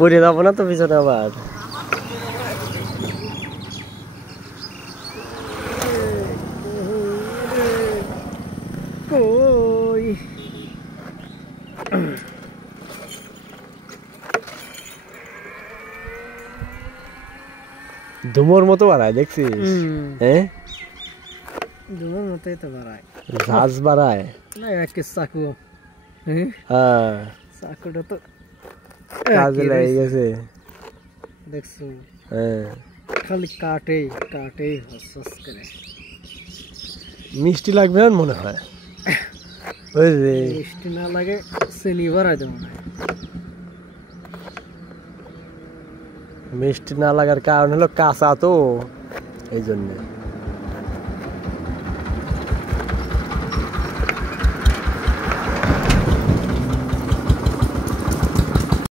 পড়ে যাবো না তো পিছনে আবার। ধুমোর মতো বাড়ায় দেখছিস? হ্যাঁ ধুমোর মতোই তো বাড়ায়, ঝাঁজ বাড়ায় না এক চাকু। হ্যাঁ চাকুটা তো কাজে লেগে গেছে দেখছো। হ্যাঁ খালি কাটেই কাটেই হস করে। মিষ্টি লাগবে না মনে হয়। ওই রে মিষ্টি না লাগে চিনি বাড়াই দেবো না। মিষ্টি না লাগার কারণ হলো কাঁচা তো, এই জন্য।